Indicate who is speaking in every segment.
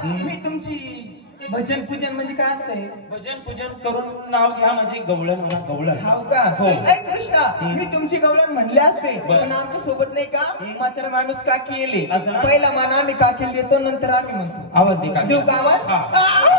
Speaker 1: मी तुमची भजन पूजन म्हणजे काय असतंय?
Speaker 2: भजन पूजन करून नाव घ्या म्हणजे गवळण म्हणा गवळण.
Speaker 1: हाव का?
Speaker 2: हो.
Speaker 1: ऐक कृष्णा, मी तुमची गवळण म्हणले असते
Speaker 2: बरं.
Speaker 1: पण आमच्या सोबत नाही का म्हातारा माणूस का केले
Speaker 2: असं ना?
Speaker 1: पहिला मान आम्ही काकीला देतो नंतर आम्ही म्हणतो.
Speaker 2: आवाज दे का
Speaker 1: देऊ का आवाज?
Speaker 2: हा.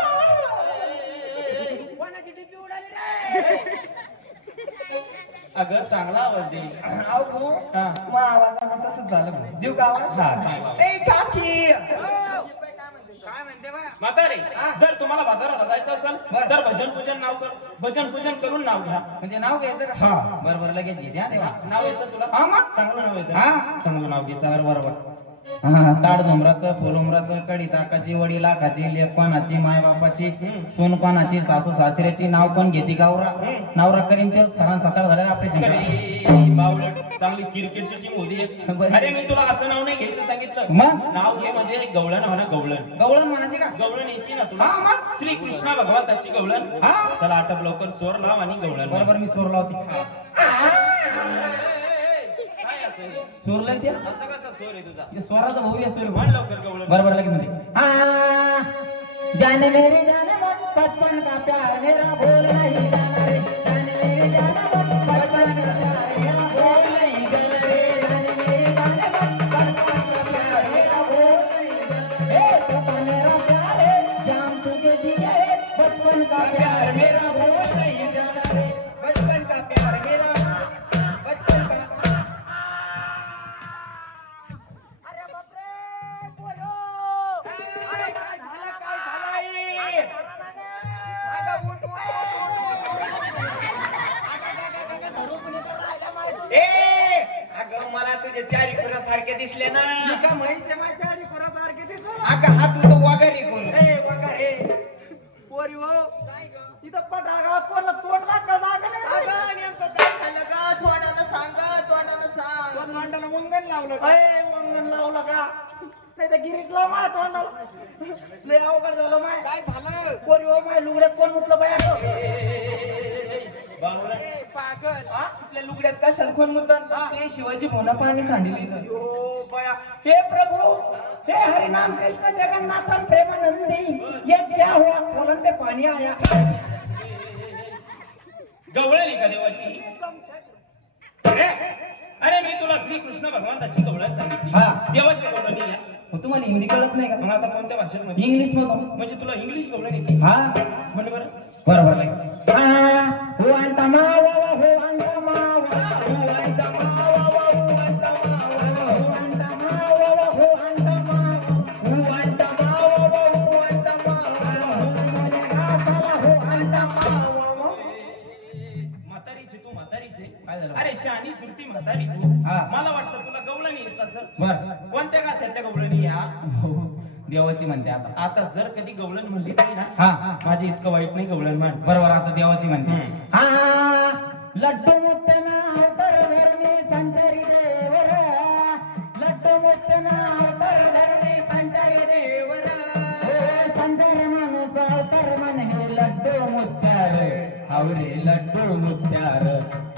Speaker 3: कोणाची टिपी उडाली रे?
Speaker 2: अगं चांगला आवाज दे.
Speaker 1: अहो भाऊ,
Speaker 2: हा.
Speaker 1: मग आवाजानं तसंच झालं भाऊ. देऊ का आवाज?
Speaker 2: हा, चांगला.
Speaker 1: ए काकी,
Speaker 3: काय म्हणते बा?
Speaker 2: म्हातारे जर तुम्हाला बाजाराला जायचं असेल
Speaker 1: बरं.
Speaker 2: तर भजन पूजन करून नाव घ्या.
Speaker 1: म्हणजे नाव घ्यायचं का?
Speaker 2: हा.
Speaker 1: बरोबर लगेच घेते हा देवा.
Speaker 2: नाव येतं तुला?
Speaker 1: हा मग?
Speaker 2: चांगलं नाव येतं.
Speaker 1: हा.
Speaker 2: चांगलं नाव घे. चांगलं बरोबर.
Speaker 1: ताड झुमराचं फुलुमराचं कडी ताकाची वडी लाखाची लेक कोणाची माय बापाची सून कोणाची सासू सासऱ्याची नाव कोण घेते गावरा नवरा करीन ते खरा सकाळ झाला ऑपरेशन
Speaker 2: अरे, बावळट. चांगली क्रिकेटची टीम होती एक.
Speaker 1: बरं.
Speaker 2: अरे मी तुला असं नाव नाही घ्यायचं सांगितलं.
Speaker 1: मग
Speaker 2: नाव घे म्हणजे गवळण म्हणा गवळण.
Speaker 1: गवळण म्हणायची का?
Speaker 2: गवळण येते ना तुला?
Speaker 1: हा, मग?
Speaker 2: श्री कृष्णा भगवंताची गवळण.
Speaker 1: हा.
Speaker 2: त्याला आटप लवकर स्वर लाव आणि गवळण.
Speaker 1: बरोबर मी सोर लावते
Speaker 2: काय असं हे?
Speaker 1: सोरलं ते
Speaker 2: असं कसा स्वर आहे तुझा?
Speaker 1: ते स्वराचा भाऊ आहे सूर
Speaker 2: म्हण लवकर गवळण.
Speaker 1: बरोबर लगेच म्हणते जाने मेरी जाने मन बचपन का प्यार मेरा भूल नहीं जाना रे जाने मेरी जाने मन बचपन का प्यार मेरा भूल नहीं जाना रे जाने मेरी जाने मन बचपन का प्यार मेरा भूल नहीं जाना रे तो मेरा प्यार है जान तुझे दिया है बचपन का प्यार मेरा भूल नहीं जाना रे बचपन का प्यार मेरा बचपन का
Speaker 3: अरे बापरे पोयो! अरे काय झालं काय झालं आई? अगं उठ, उठ, उठ, उठ. ए अगं मला तुझे चारी सारखे दिसले ना.
Speaker 1: का म्हैस आहे माझ्या आधी कोणासारखे दिसलं
Speaker 3: अगं हा तुझं वगैरे कोण?
Speaker 1: ए वगैरे पोरी हो इथं पठाळ गावात कोणाला तोंड दाखल जागा नाही रे.
Speaker 3: अगं नेमकं काय झालं का? तोंडानं सांग, तोंडानं सांग. तोंडानं मुंगन लावलं का?
Speaker 1: अय वंगण लावलं का नाही तर गिरीश लाव माय तोंडाला लय अवघड झालं माय
Speaker 3: काय झालं?
Speaker 1: पोरी हो माय लुगड्यात कोण मुतलं बाया
Speaker 2: बावळट.
Speaker 3: ए, पागल.
Speaker 1: आपल्या लुगड्यात कशाला कोण मुतन ते शिवाजी भोना पाणी सांडली
Speaker 3: ओ बया.
Speaker 1: हे प्रभु हे हरि नाम कृष्ण जगन्नाथन प्रेमानंदी ये क्या हुआ बोलन पे पाणी आया
Speaker 2: गवळण आहे का देवाची? अरे अरे मी तुला श्री कृष्ण भगवंताची गवळण सांगितली.
Speaker 1: हा.
Speaker 2: देवाची गवळण आहे.
Speaker 1: हो तुम्हाला हिंदी कळत नाही
Speaker 2: मग
Speaker 1: का
Speaker 2: आता कोणत्या भाषेत मध्ये?
Speaker 1: इंग्लिश मधून
Speaker 2: म्हणजे तुला इंग्लिश गवळण येते?
Speaker 1: हा
Speaker 2: म्हण बरं.
Speaker 1: बरोबर लागेल हो अंता मावा हो अंता मावा हो अंता मावा हो अंता मावा हो अंता मावा हो अंता मावा हो अंता मावा हो अंता मावा हो माझ्या घासाला हो अंता मावा
Speaker 2: म्हातारीची तू म्हातारीची.
Speaker 1: काय झालं?
Speaker 2: अरे शहाणी सुरती म्हातारी तू.
Speaker 1: हा.
Speaker 2: मला वाटलं तुला गवळण येत असं.
Speaker 1: बर
Speaker 2: कोणत्या गाथ्यातल्या गवळणी या?
Speaker 1: देवाची म्हणते आता
Speaker 2: आता जर कधी गवळण म्हणली नाही ना
Speaker 1: हा
Speaker 2: माझे इतकं वाईट नाही गवळण म्हण.
Speaker 1: बरोबर आता देवाची म्हणते हा लड्डू मुत्तना अवतार धरणी संचारी देवर लड्डू मुत्तना अवतार धरणी संचारी देवर संचार माणूस अवतार मन हे लड्डू मुत्यार आवरे लड्डू मुत्यार